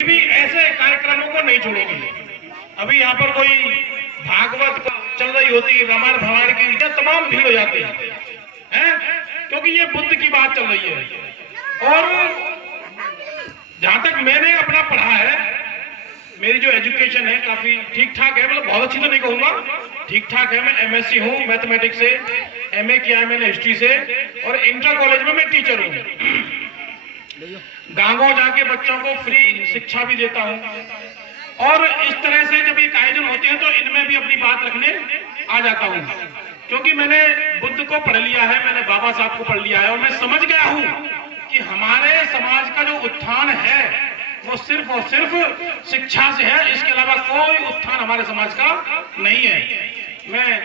भी ऐसे कार्यक्रमों को नहीं छोड़ेगी। अभी यहाँ पर कोई भागवत चल रही होती, रामायण भगवान की, तमाम भीड़ हो जाती है, क्योंकि ये बुद्ध की बात चल रही है। और जहां तक मैंने अपना पढ़ा है, मेरी जो एजुकेशन है काफी ठीक ठाक है, मतलब बहुत अच्छी तो नहीं कहूंगा, ठीक ठाक है। मैं एमएससी हूँ मैथमेटिक्स से, एमए किया है मैंने हिस्ट्री से, और इंटर कॉलेज में मैं टीचर हूँ। गांव जाके बच्चों को फ्री शिक्षा भी देता हूँ। और इस तरह से जब ये आयोजन होते हैं तो इनमें भी अपनी बात रखने आ जाता हूँ, क्योंकि मैंने बुद्ध को पढ़ लिया है, मैंने बाबा साहब को पढ़ लिया है, और मैं समझ गया हूँ कि हमारे समाज का जो उत्थान है वो सिर्फ और सिर्फ शिक्षा से है, इसके अलावा कोई उत्थान हमारे समाज का नहीं है। मैं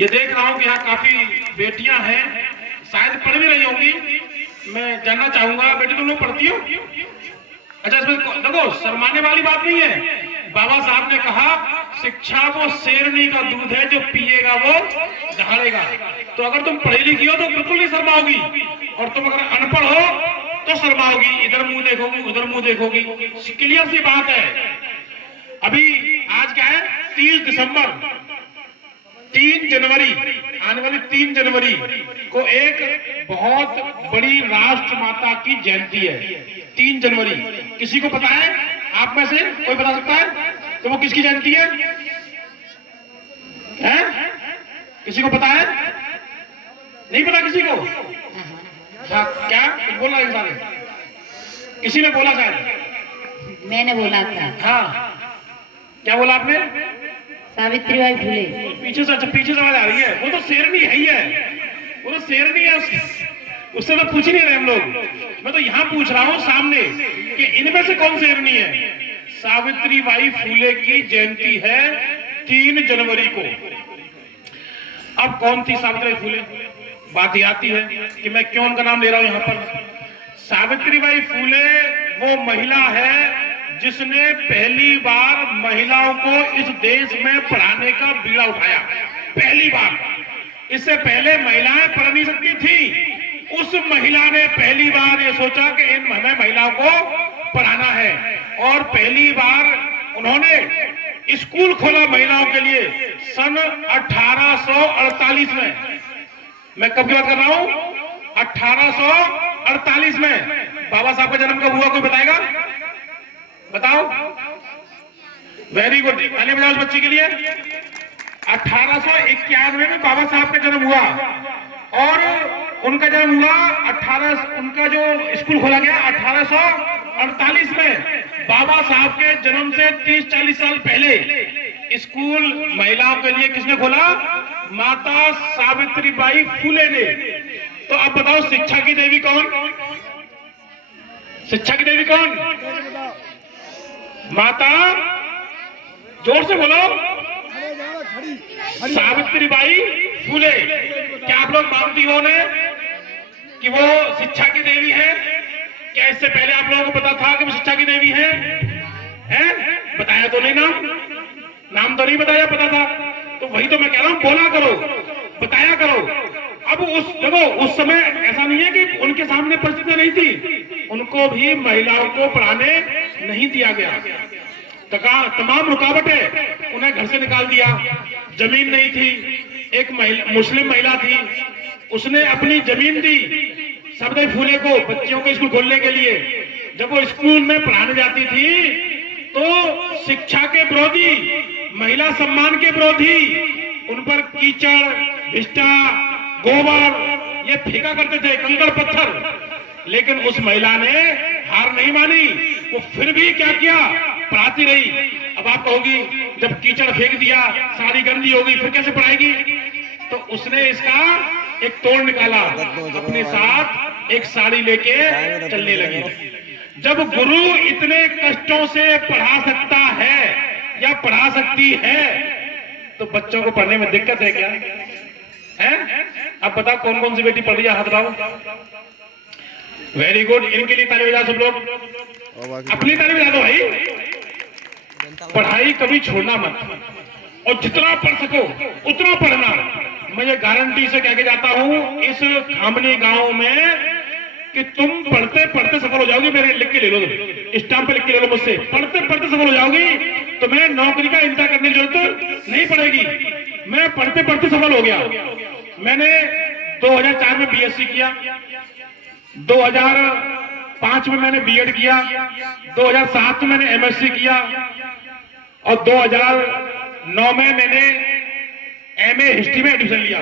ये देख रहा हूँ कि यहाँ काफी बेटियां हैं, शायद पढ़ भी रही होंगी। मैं जानना चाहूंगा, बेटी तुम लोग पढ़ती हो? अच्छा, इसमें देखो शर्माने वाली बात नहीं है। बाबा साहब ने कहा शिक्षा वो शेरनी का दूध है, जो पिएगा वो दहाड़ेगा। तो अगर तुम पढ़ी लिखी हो तो बिल्कुल नहीं शर्माओगी, और तुम अगर अनपढ़ हो तो शर्माओगी, इधर मुंह देखोगी उधर मुंह देखोगी। क्लियर सी बात है। अभी आज क्या है, 30 दिसंबर, 3 जनवरी, आने वाली 3 जनवरी को एक बहुत बड़ी राष्ट्र माता की जयंती है। 3 जनवरी किसी को पता है? आप में से कोई बता सकता है तो वो किसकी जयंती है? किसी को पता है? नहीं पता किसी को? क्या कुछ बोला इंसान? किसी ने बोला शायद? मैंने बोला था। हाँ, क्या बोला आपने? सावित्रीबाई फुले। पीछे से, अच्छा पीछे से आवाज आ रही है। वो तो शेरनी है ही है, वो तो शेरनी है, उससे तो पूछ ही नहीं रहे हम लोग। मैं तो यहाँ पूछ रहा हूँ सामने कि इनमें से कौन शेरनी है। सावित्रीबाई फुले की जयंती है 3 जनवरी को। अब कौन थी सावित्रीबाई फुले? बात ये आती है कि मैं क्यों उनका नाम ले रहा हूं यहाँ पर। सावित्रीबाई फुले वो महिला है जिसने पहली बार महिलाओं को इस देश में पढ़ाने का बीड़ा उठाया, पहली बार। इससे पहले महिलाएं पढ़ नहीं सकती थी। उस महिला ने पहली बार ये सोचा कि इन हमें महिलाओं को पढ़ाना है, और पहली बार उन्होंने स्कूल खोला महिलाओं के लिए सन 1848 में। मैं कब की बात कर रहा हूं? 1848 में। बाबा साहब का जन्म कब हुआ, कोई बताएगा? बताओ। वेरी गुड, ताली बजाओ उस बच्ची के लिए। 1891 में बाबा साहब का जन्म हुआ, और उनका जन्म हुआ उनका जो स्कूल खोला गया 1848 में। बाबा साहब के जन्म से 30-40 साल पहले स्कूल महिलाओं के लिए किसने खोला? माता सावित्रीबाई फुले ने। तो अब बताओ शिक्षा की देवी कौन? शिक्षा की देवी कौन? माता, जोर से बोलो, सावित्रीबाई फुले। क्या आप लोग मानती हो कि वो शिक्षा की देवी है? क्या इससे पहले आप लोगों को पता था कि वो शिक्षा की देवी है? बताया तो नहीं, नाम तो नहीं बताया, पता था तो वही तो मैं कह रहा हूं, बोला करो, बताया करो। अब देखो उस समय ऐसा नहीं है कि उनके सामने परिस्थितियां नहीं थी, उनको भी महिलाओं को पढ़ाने नहीं दिया गया। तमाम रुकावटें, उन्हें घर से निकाल दिया, जमीन नहीं थी। एक मुस्लिम महिला थी, उसने अपनी जमीन दी सावित्रीबाई फुले को बच्चियों के स्कूल खोलने के लिए। जब वो स्कूल में पढ़ाने जाती थी तो शिक्षा के विरोधी, महिला सम्मान के विरोधी, उन पर कीचड़, भिष्टा, गोबर ये फेंका करते थे, कंकड़ पत्थर। लेकिन उस महिला ने हार नहीं मानी, वो फिर भी क्या किया, पढ़ाती रही। अब आप कहोगी जब कीचड़ फेंक दिया, साड़ी गंदी होगी, फिर कैसे पढ़ाएगी? तो उसने इसका एक तोड़ निकाला, अपने साथ एक साड़ी लेके चलने लगी। जब गुरु इतने कष्टों से पढ़ा सकता है या पढ़ा सकती है तो बच्चों को पढ़ने में दिक्कत है क्या? अब बताओ कौन कौन सी बेटी पढ़ रही है, हाथ उठाओ। वेरी गुड, इनके लिए ताली बजाओ सब लोग, अपनी ताली बजा दो भाई। पढ़ाई कभी छोड़ना मत, और जितना पढ़ सको उतना पढ़ना। मैं ये गारंटी से कह के जाता हूं इस खामनी गांव में कि तुम पढ़ते पढ़ते सफल हो जाओगे। मेरे लिख के ले लो तुम। स्टाम्प पे लिख के ले लो मुझसे, पढ़ते पढ़ते सफल हो जाओगी, तो मैं नौकरी का इंतजार करने की जरूरत नहीं पड़ेगी। मैं पढ़ते पढ़ते सफल हो गया। मैंने 2004 में बीएससी किया, 2005 में मैंने बीएड किया, 2007 में मैंने एमएससी किया और 2009 में मैंने एमए हिस्ट्री में एडमिशन लिया।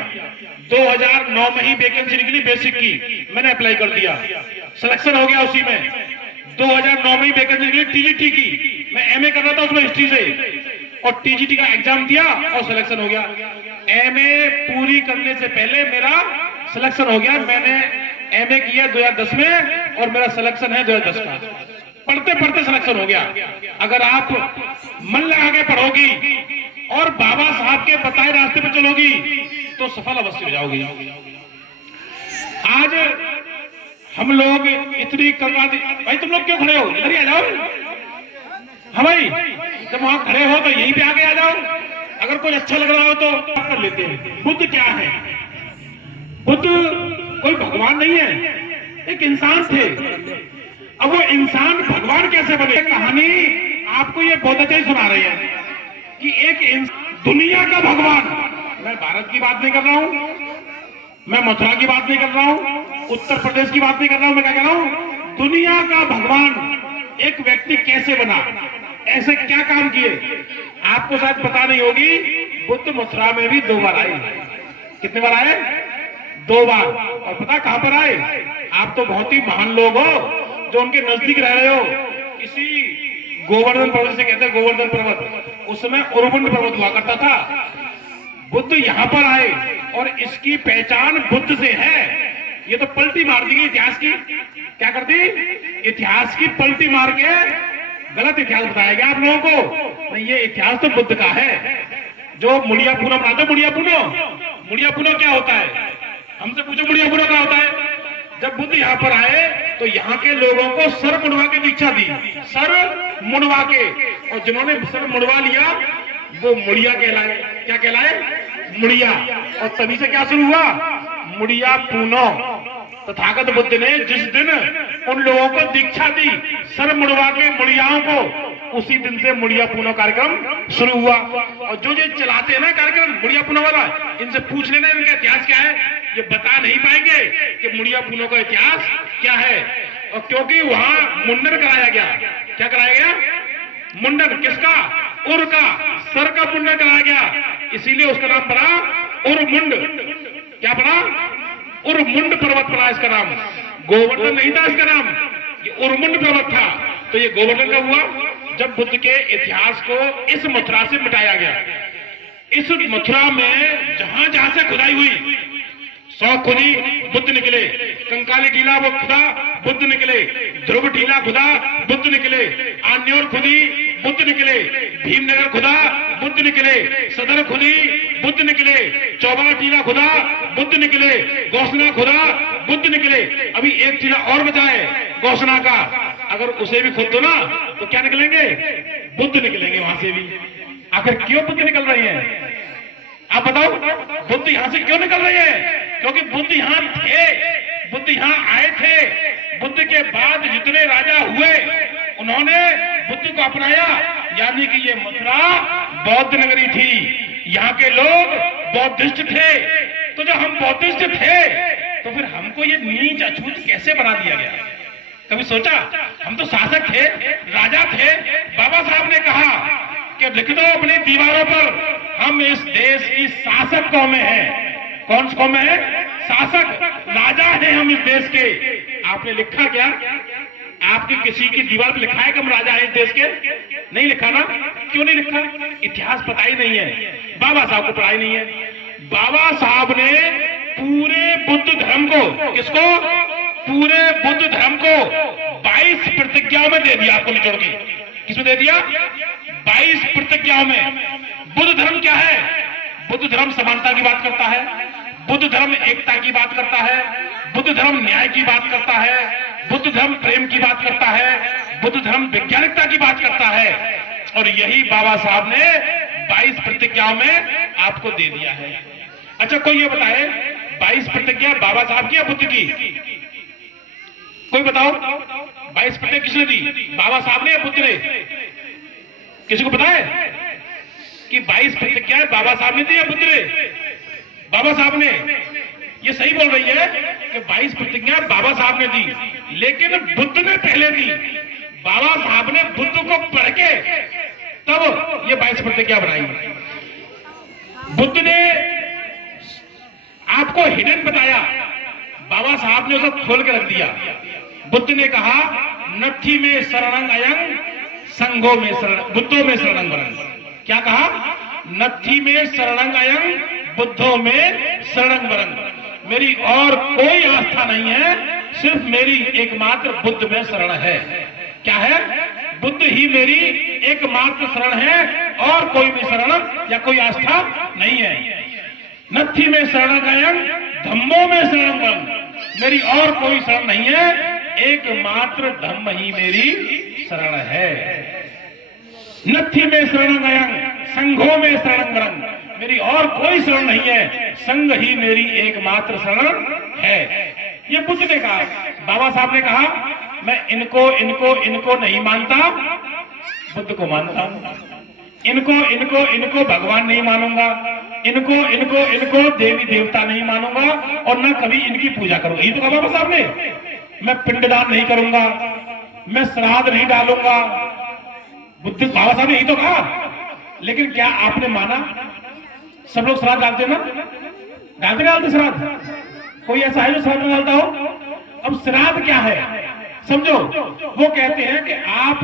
2009 में ही वैकेंसी निकली बेसिक की, मैंने अप्लाई कर दिया, सिलेक्शन हो गया उसी में। 2009 में ही वैकेंसी निकली टीजीटी की, मैं एमए कर रहा था उसमें हिस्ट्री से, और टीजीटी का एग्जाम दिया और सिलेक्शन हो गया। एमए पूरी करने से पहले मेरा सिलेक्शन हो गया। मैंने एमए किया 2010 में और मेरा सिलेक्शन है 2010 का। पढ़ते पढ़ते सिलेक्शन हो गया। अगर आप मन लगा के पढ़ोगी और बाबा साहब के बताए रास्ते पर चलोगी तो सफल अवश्य हो जाओगी। आज हम लोग इतनी करवा दी, भाई तुम लोग क्यों खड़े हो, इधर ही आ जाओ। हाँ भाई, जब वहां खड़े हो तो यहीं पे आगे आ जाओ। अगर कोई अच्छा लग रहा हो तो कर लेते हैं। बुद्ध क्या है? बुद्ध कोई भगवान नहीं है, एक इंसान थे। अब वो इंसान भगवान कैसे बने? कहानी आपको ये बहुत अच्छा ही सुना रही है कि एक दुनिया का भगवान, मैं भारत की बात नहीं कर रहा हूं, मैं मथुरा की बात नहीं कर रहा हूं, उत्तर प्रदेश की बात नहीं कर रहा हूं, मैं क्या कह रहा हूं, दुनिया का भगवान एक व्यक्ति कैसे बना, ऐसे क्या काम किए। आपको शायद पता नहीं होगी, बुद्ध मथुरा में भी 2 बार आए। कितने बार आए? 2 बार। और पता कहां पर आए? आप तो बहुत ही महान लोग हो जो उनके नजदीक रह रहे हो। किसी गोवर्धन पर्वत से कहते हैं, गोवर्धन पर्वत, उस समय उरुबुंड पर्वत हुआ करता था। बुद्ध यहाँ पर आए और इसकी पहचान बुद्ध से है। ये तो पलटी मार दी इतिहास की। क्या कर दी? इतिहास की पलटी मार के गलत इतिहास बताया गया आप लोगों को। नहीं, ये इतिहास तो बुद्ध का है। जो मुड़िया पूनो बनाते, मुड़िया पूनो क्या होता है? हमसे पूछो मुड़िया पूनो क्या होता है? जब बुद्ध यहाँ पर आए तो यहाँ के लोगों को सर मुड़वा के दीक्षा दी, सर मुड़वा के, और जिन्होंने सर मुड़वा लिया वो मुड़िया कहलाए। क्या कहलाए? मुड़िया। और तभी से क्या शुरू हुआ? मुड़िया पूनो। तथागत बुद्ध ने जिस दिन उन लोगों को दीक्षा दी सर मुड़वा के मुड़ियाओं को, उसी दिन से मुड़िया पूनो कार्यक्रम शुरू हुआ। और जो जो चलाते हैं ना कार्यक्रम मुड़िया पूनो वाला, इनसे पूछ लेना इनका इतिहास क्या है, ये बता नहीं पाएंगे कि मुड़िया पूनो का इतिहास क्या है। और क्योंकि वहां मुंडन कराया गया। क्या कराया गया? मुंडन। किसका? उर का, सर का मुंडन कराया गया, इसीलिए उसका नाम पड़ा उरमुंड। क्या पड़ा? उरमुंड पर्वत पड़ा इसका नाम। गोवर्धन नहीं था इसका नाम, ये उरमुंड पर्वत था। तो ये गोवर्धन का हुआ जब बुद्ध के इतिहास को इस मथुरा से मिटाया गया। इस मथुरा में जहां जहां से खुदाई हुई, 100 खुदी बुद्ध निकले, कंकाली टीला वो खुदा बुद्ध निकले, ध्रुव टीला खुदा बुद्ध निकले, आन्योर खुदी बुद्ध निकले, भीमनगर खुदा बुद्ध निकले, सदर खुदी बुद्ध निकले, चौबा टीला खुदा बुद्ध निकले, गौसना खुदा बुद्ध निकले। अभी एक टीला और बचा है गौसना का, अगर उसे भी खुद दो ना तो क्या निकलेंगे? बुद्ध निकलेंगे वहां से भी। आखिर क्यों बुद्ध निकल रहे हैं? आप बताओ, बुद्ध यहां से क्यों निकल रहे हैं? क्योंकि बुद्ध यहां थे, बुद्ध यहां आए थे। बुद्ध के बाद जितने राजा हुए उन्होंने बुद्ध को अपनाया, यानी कि ये मथुरा बौद्ध नगरी थी, यहाँ के लोग बौद्धिस्ट थे। तो जब हम बौद्धिस्ट थे तो फिर हमको ये नीच अछूत कैसे बना दिया गया? कभी सोचा? हम तो शासक थे, राजा थे। बाबा साहब ने कहा कि लिख दो अपनी दीवारों पर, हम इस देश की शासक कौमें हैं। कौन सी कौमें है? शासक, राजा हैं हम इस देश के। आपने लिखा क्या? आपकी किसी की दीवार पर लिखा है कि हम राजा हैं इस देश के? नहीं लिखा ना। क्यों नहीं लिखा? इतिहास पता ही नहीं है, बाबा साहब को पढ़ाई नहीं है। बाबा साहब ने पूरे बुद्ध धर्म को, किसको? पूरे बुद्ध धर्म को 22 प्रतिज्ञाओं में दे दिया आपको निचोड़ के। किसमें दे दिया? 22 प्रतिज्ञाओं में। बुद्ध धर्म क्या है? बुद्ध धर्म समानता की बात करता है, बुद्ध धर्म एकता की बात करता है, बुद्ध धर्म न्याय की बात करता है, बुद्ध धर्म प्रेम की बात करता है, बुद्ध धर्म वैज्ञानिकता की बात करता है। और यही बाबा साहब ने 22 प्रतिज्ञाओं में आपको दे दिया है। अच्छा, कोई ये बताए 22 प्रतिज्ञा बाबा साहब की या बुद्ध की? कोई बताओ 22 किसने दी, बाबा साहब ने या बुद्ध ने? किसी को पता है कि 22 प्रतिज्ञाएं बाबा साहब ने दी या बुद्ध ने? बाबा साहब ने। ये सही बोल रही है कि 22 प्रतिज्ञाएं बाबा साहब ने दी, लेकिन बुद्ध ने पहले दी। बाबा साहब ने बुद्ध को पढ़ के तब ये 22 प्रतिज्ञा बनाई। बुद्ध ने आपको हिडन बताया, बाबा साहब ने उसे खोल के रख दिया। बुद्ध ने कहा नत्थी में शरणं अयं संघो में शरण, बुद्धों में शरणं वरं। क्या कहा? नत्थी में शरणं अयं बुद्धों में शरणं वरं। मेरी और कोई आस्था नहीं है, सिर्फ मेरी एकमात्र बुद्ध में शरण है। क्या है? बुद्ध ही मेरी एकमात्र शरण है, और कोई भी शरण या कोई आस्था नहीं है। नत्थी में शरणं अयं धम्मो में शरणं वरं। मेरी और कोई शरण नहीं है, एकमात्र धम्म ही मेरी शरण है। नत्थी में शरणं अयं संघो में शरणं वरं। मेरी और कोई शरण नहीं है, संघ ही मेरी एकमात्र शरण है। ये बुद्ध ने कहा। बाबा साहब ने कहा मैं इनको नहीं मानता, बुद्ध को मानता हूं। इनको भगवान नहीं मानूंगा, इनको देवी देवता नहीं मानूंगा, और न कभी इनकी पूजा करूंगा। ये तो कहा बाबा साहब ने। मैं पिंडदान नहीं करूंगा, मैं श्राद्ध नहीं डालूंगा। बुद्ध बाबा साहब ने यही तो कहा। लेकिन क्या आपने माना? सब लोग श्राद्ध डालते ना? डालते श्राद्ध? कोई ऐसा है जो श्राद्ध में डालता हो? अब श्राद्ध क्या है समझो। वो कहते हैं कि आप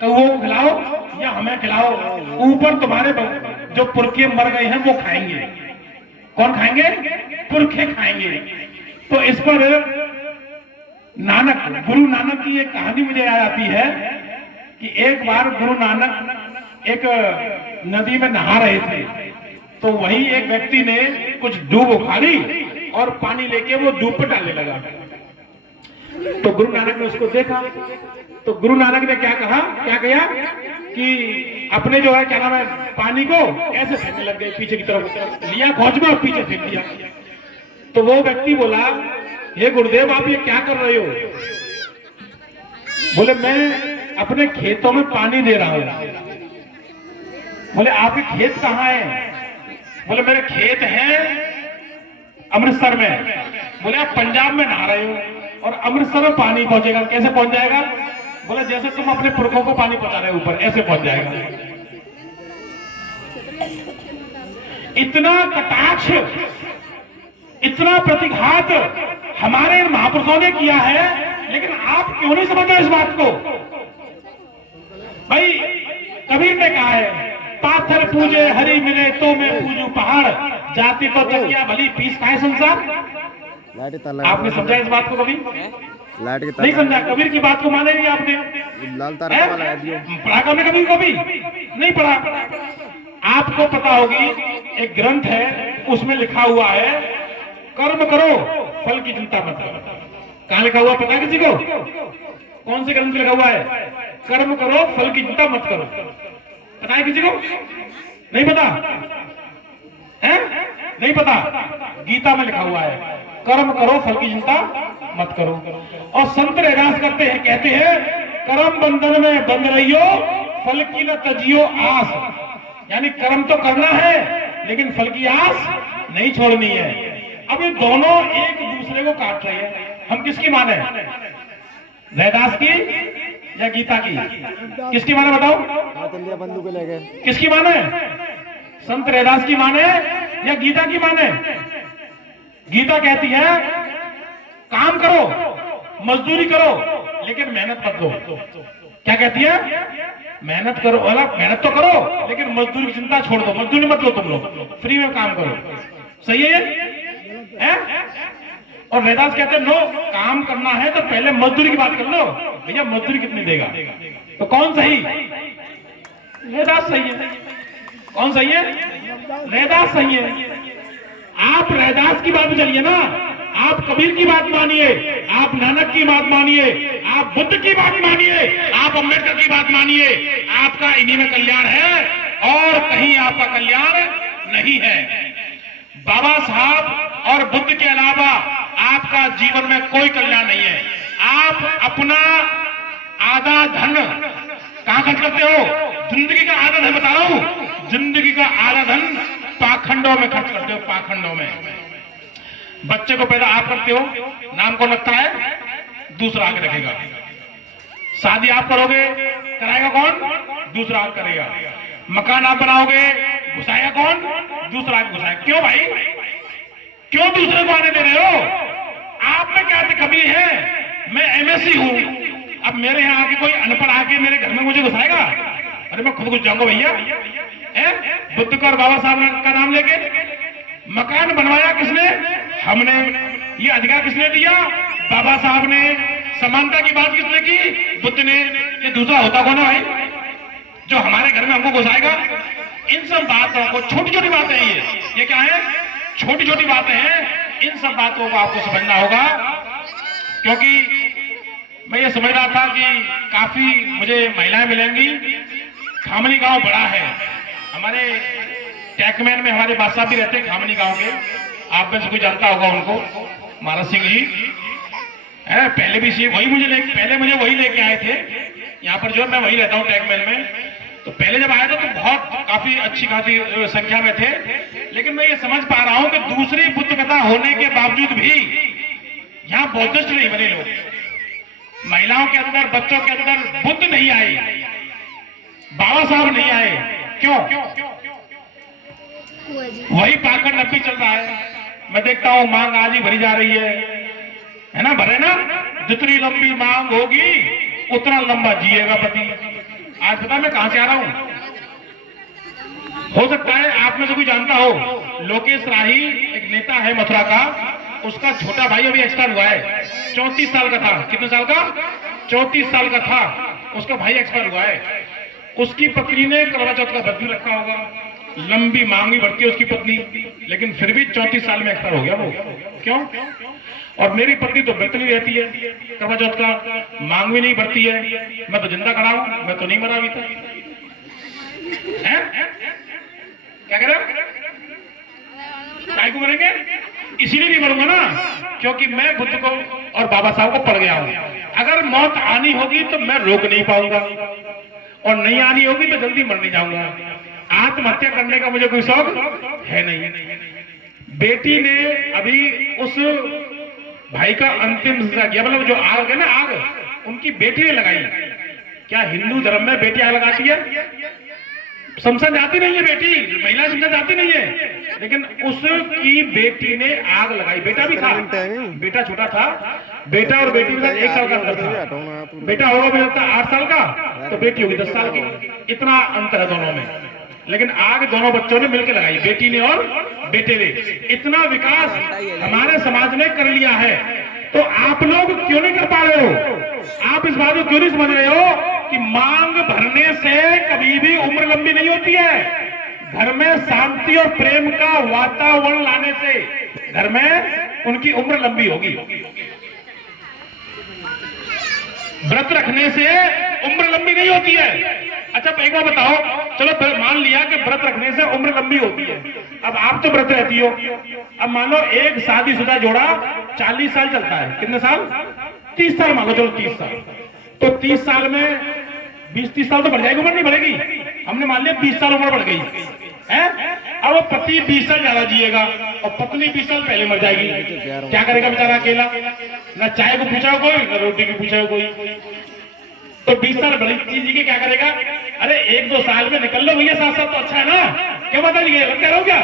कौओं को खिलाओ या हमें खिलाओ, ऊपर तुम्हारे जो पुरखे मर गए हैं वो खाएंगे। कौन खाएंगे? पुरखे खाएंगे। तो इस पर गुरु नानक की एक कहानी मुझे याद आती है कि एक बार गुरु नानक एक नदी में नहा रहे थे, तो वहीं एक व्यक्ति ने कुछ दूब उखाड़ी और पानी लेके वो दूब पर डालने लगा। तो गुरु नानक ने उसको देखा, तो गुरु नानक ने क्या किया कि अपने जो है क्या नाम है पानी को ऐसे फेंकने लग गए, पीछे की तरफ लिया खोज में और पीछे फेंक दिया। तो वो व्यक्ति बोला हे गुरुदेव आप ये क्या कर रहे हो? बोले मैं अपने खेतों में पानी दे रहा हूं। बोले आपके खेत कहाँ है? बोले मेरे खेत हैं अमृतसर में। बोले आप पंजाब में नहा रहे हो और अमृतसर में पानी पहुंचेगा, कैसे पहुंच जाएगा? बोले जैसे तुम अपने पुरखों को पानी पहुंचा रहे हो ऊपर, ऐसे पहुंच जाएगा। इतना कटाक्ष, इतना प्रतिघात हमारे महापुरुषों ने किया है, लेकिन आप क्यों नहीं समझ रहे इस बात को? भाई कबीर ने कहा है पाथर पूजे हरि मिले तो मैं पूजू पहाड़, जाति तो तकिया भली पीस खाए संसार। आपने समझा इस बात को कभी? नहीं समझा। कबीर की बात को माने नहीं आपने? पढ़ा आपने कभी नहीं पढ़ा? आपको पता होगी एक ग्रंथ है उसमें लिखा हुआ है कर्म करो फल की चिंता मत करो। कहां लिखा हुआ पता किसी को? कौन से ग्रंथ में लिखा हुआ है? कर्म करो फल की चिंता मत करो। पता है किसी को? नहीं पता है? नहीं पता। गीता में लिखा हुआ है कर्म करो फल की चिंता मत करो। और संत रैदास करते हैं, कहते हैं कर्म बंधन में बंध रहियो फल की न तजियो आस। यानी कर्म तो करना है लेकिन फल की आस नहीं छोड़नी है। अब ये दोनों एक दूसरे को काट रहे हैं। हम किसकी माने? रैदास की या गीता की? किसकी माने बताओ? बंधु को ले गए। किसकी माने? संत रैदास की माने या गीता की माने? गीता कहती है काम करो, मजदूरी करो, लेकिन मेहनत मत लो। क्या कहती है? मेहनत करो, मेहनत तो करो लेकिन मजदूरी की चिंता छोड़ दो। मजदूरी मत लो, तुम लोग फ्री में काम करो। सही है ये? और रैदास कहते हैं नो, काम करना है तो पहले मजदूरी की बात कर लो। भैया मजदूरी कितनी देगा? तो कौन सही? रैदास सही है। कौन सही है? रैदास सही है। आप रैदास की बात में चलिए ना, आप कबीर की बात मानिए, आप नानक की बात मानिए, आप बुद्ध की बात मानिए, आप अम्बेडकर की बात मानिए। आपका इन्हीं में कल्याण है और कहीं आपका कल्याण नहीं है। बाबा साहब और बुद्ध के अलावा आपका जीवन में कोई कल्याण नहीं है। आप अपना आधा धन कहां खर्च करते हो? जिंदगी का आधा धन बता रहा हूं, जिंदगी का आधा धन पाखंडों में खर्च करते हो, पाखंडों में। बच्चे को पैदा आप करते हो, नाम कौन रखता है? दूसरा आगे रखेगा। शादी आप करोगे, कराएगा कौन? दूसरा आप करेगा। मकान आप बनाओगे, घुसाएगा कौन? दूसरा आप घुसाएगा। क्यों भाई, क्यों दूसरे को आने दे रहे हो? आप में क्या कमी है? मैं एमएससी हूं, अब मेरे यहाँ आके कोई अनपढ़ आके मेरे घर में मुझे घुसाएगा? अरे मैं खुद घुस जाऊंगा भैया। बुद्ध को और बाबा साहब का नाम लेके मकान बनवाया किसने? हमने। ये अधिकार किसने दिया? बाबा साहब ने। समानता की बात किसने की? बुद्ध ने। ये दूसरा होता कौन है भाई जो हमारे घर में हमको घुसाएगा? इन सब बातों को, छोटी छोटी बातें हैं ये क्या है? छोटी छोटी बातें हैं। इन सब बातों को आपको समझना होगा, क्योंकि मैं ये समझ रहा था कि काफी मुझे महिलाएं मिलेंगी। खामनी गांव बड़ा है, हमारे टैकमैन में हमारे बादशाह भी रहते हैं खामनी गांव के, आप में से कोई जानता होगा उनको, महाराज सिंह जी है। पहले भी वही मुझे लेके आए थे यहाँ पर, जो मैं वही रहता हूँ टैकमैन में। तो पहले जब आया था तो बहुत काफी अच्छी खासी संख्या में थे, लेकिन मैं ये समझ पा रहा हूं कि दूसरी बुद्ध कथा होने के बावजूद भी यहाँ बौद्धिस्ट नहीं बने लोग। महिलाओं के अंदर, बच्चों के अंदर बुद्ध नहीं आए, बाबा साहब नहीं आए। क्यों? वही पाखंड अब भी चल रहा है। मैं देखता हूं मांग आज ही भरी जा रही है ना? भरे ना? जितनी लंबी मांग होगी उतना लंबा जिएगा पति। आज पता मैं कहां से आ रहा हूं? हो सकता है आप में से कोई जानता हो, लोकेश राही एक नेता है मथुरा का, उसका छोटा भाई अभी एक्सपायर हुआ है। 34 साल का था। कितने साल का? 34 साल का था। उसका भाई एक्सपायर हुआ है। उसकी पत्नी ने करवा चौथ का व्रत भी रखा होगा, लंबी मांग भी बढ़ती है उसकी पत्नी, लेकिन फिर भी 34 साल में एक्सपायर हो गया वो। क्यों? और मेरी पत्नी तो व्रत नहीं रहती है करवा चौथ का, मांग भी नहीं बढ़ती है। मैं तो जिंदा खड़ा हूं, मैं तो नहीं मरा अभी तक। क्या कह रहे हो? काय को मरेंगे? इसीलिए नहीं मरूंगा ना, क्योंकि मैं बुद्ध को और बाबा साहब को पढ़ गया हूं। अगर मौत आनी होगी तो मैं रोक नहीं पाऊंगा, और नहीं आनी होगी तो जल्दी मर नहीं जाऊंगा। आत्महत्या करने का मुझे कोई शौक है नहीं। बेटी ने अभी उस भाई का अंतिम संस्कार किया, मतलब जो आग है ना, आग उनकी बेटी ने लगाई। क्या हिंदू धर्म में बेटी आग लगाती है? शमशान जाती नहीं है बेटी, महिला शमशान जाती नहीं है, लेकिन उसकी बेटी ने आग लगाई। बेटा भी था, बेटा छोटा था, बेटा और बेटी में 1 साल का अंतर था। बेटा होगा मुझे लगता है 8 साल का, तो बेटी होगी 10 साल की। इतना अंतर है दोनों में, लेकिन आग दोनों बच्चों ने मिलकर लगाई, बेटी ने और बेटे ने। इतना विकास हमारे समाज ने कर लिया है, तो आप लोग क्यों नहीं कर पा रहे हो? आप इस बात को क्यों नहीं समझ रहे हो कि मांग भरने से कभी भी उम्र लंबी नहीं होती है। घर में शांति और प्रेम का वातावरण लाने से घर में उनकी उम्र लंबी होगी। व्रत रखने से उम्र लंबी नहीं होती है। अच्छा एक बार बताओ, चलो मान लिया कि व्रत रखने से उम्र लंबी होती है। अब आप तो व्रत रहती हो, अब मान लो एक शादीशुदा जोड़ा 40 साल चलता है। कितने साल? 30 साल मान लो, चलो 30 साल। तो 30 साल में 20-30 साल तो बढ़ जाएगी, उम्र नहीं बढ़ेगी। हमने मान लिया 20 साल उम्र बढ़ गई है। अब वो पति 20 साल ज्यादा जिएगा और पत्नी 20 साल पहले मर जाएगी। क्या करेगा बेचारा अकेला? ना चाय को पूछा कोई, ना रोटी की पूछा कोई। तो 20 साल बड़ी चीज के क्या करेगा? अरे 1-2 साल में निकल लो भैया, साथ साथ तो अच्छा है ना। क्या बताइए, लग रहा हो क्या?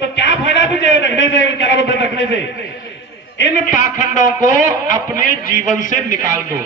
तो क्या फायदा तुझे रखने से, क्या व्रत रखने से? इन पाखंडों को अपने जीवन से निकाल दो।